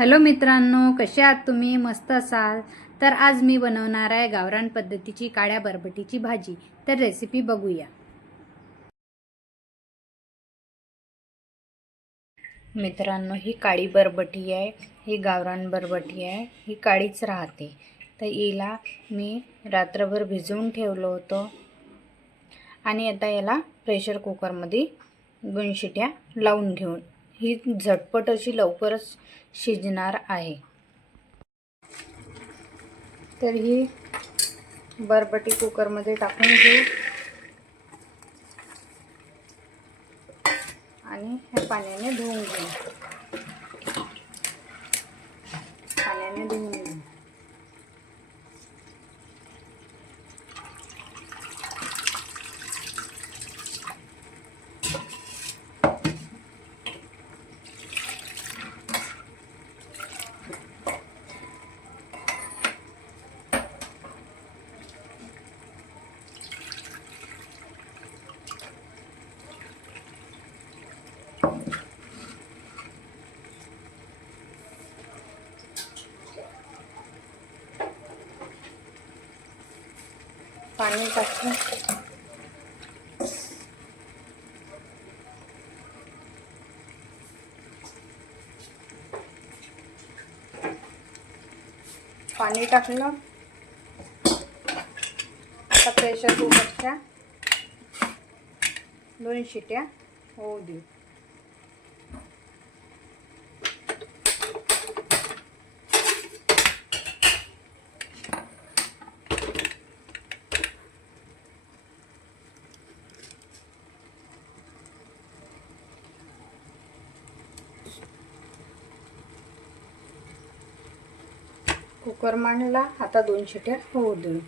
Hello मित्रांनो कसे आहात तुम्ही? मस्त असाल? तर आज मी बनवणार आहे गावरान पद्धतीची काळ्या बरबटीची भाजी. तर रेसिपी बघूया. मित्रांनो ही काळी बरबटी आहे. ही गावरान बरबटी आहे. ही काळीच राहते. तर हिला मी रात्रभर भिजवून ठेवलं होतं. आणि आता याला प्रेशर कुकरमध्ये दोन शिट्या लावून घेऊन ही झटपट अशी लवकरच शिजणार आहे. तर ही बरबटी कुकरमध्ये टाकून घेऊ. आणि ह्या पाण्याने धुवून घेऊ. पाण्याने धुवून घेऊ पाणी टाकून. पाणी टाकलं. आता प्रेशर कुकरच्या दोन शिट्या. होऊ देऊ कुकर मांडला आता दोन शिट्या होऊ देऊ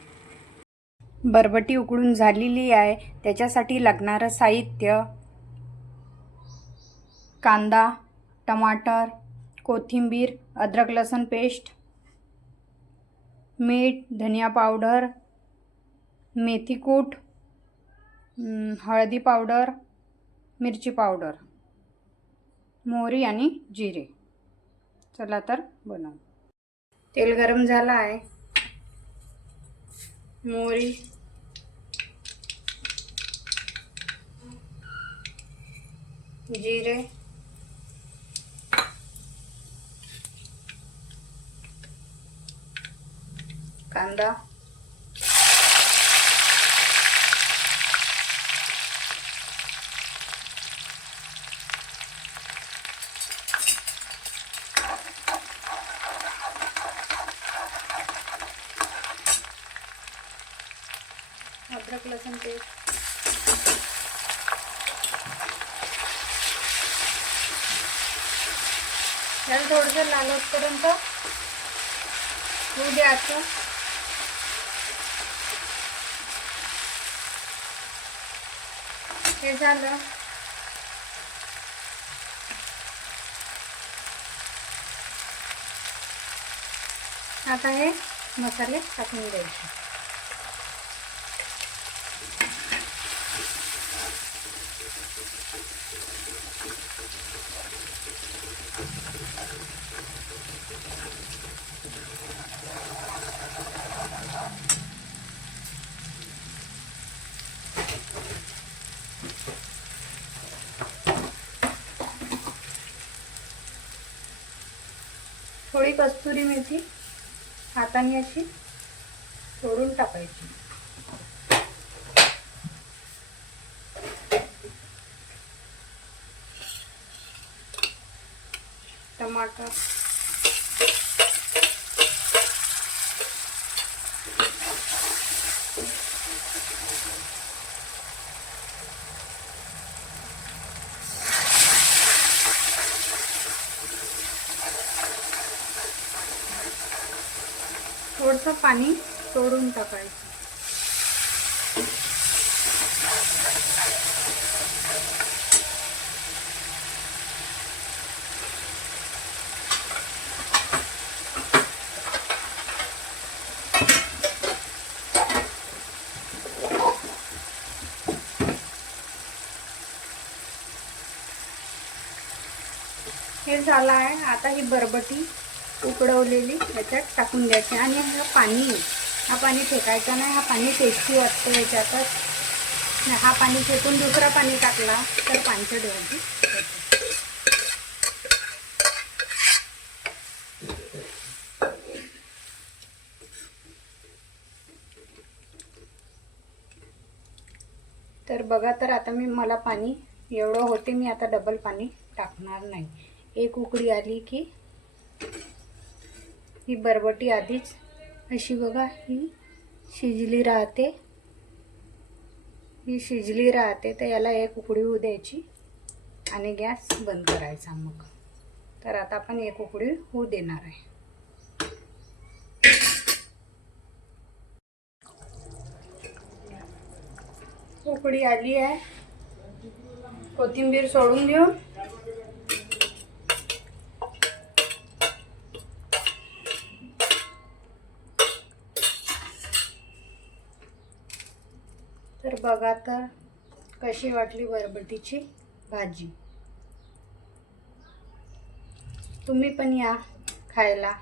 बरबटी उकडून झालेली आहे. त्याच्यासाठी लागणारं साहित्य कांदा टमाटर कोथिंबीर अद्रक लसूण पेस्ट मीठ धनिया पावडर मेथीकूट हळदी पावडर मिरची पावडर मोहरी आणि जिरे. चला तर बनवू. तेल गरम झालं आहे. मोहरी. जिरे. कांदा. अद्रक लसूण पेस्ट. त्याला थोडंसं लाल होतपर्यंत होऊ द्यायचं हे झालं. आता हे मसाले टाकून द्यायचे. थोडी कस्तुरी मेथी हाताने अशी तोडून टाकायची. टमाटर थोडंसं पाणी तोडून टाकायचं. हे झालं आहे. आता ही बरबटी उकडवलेली ह्याच्यात टाकून द्यायची. आणि हा पाणी हा पाणी फेकायचा नाही हा पाणी टेस्टी वाटतं याच्यातच. हा पाणी फेकून दुसरा पाणी टाकला तर पाणचं भाजी तर बघा तर आता मी मला पाणी एवढं होते मी आता डबल पाणी टाकणार नाही. एक उकडी आली की ही बरबटी आधीच अशी बघा ही शिजली राहते. ही शिजली राहते तर याला एक उकडी होऊ द्यायची आणि गॅस बंद करायचा मग. तर आता आपण एक उकडी होऊ देणार आहे. उकडी आली आहे. कोथिंबीर सोडून देऊ. तर बघा तर कशी वाटली बरबटीची भाजी. तुम्ही पण या खायला.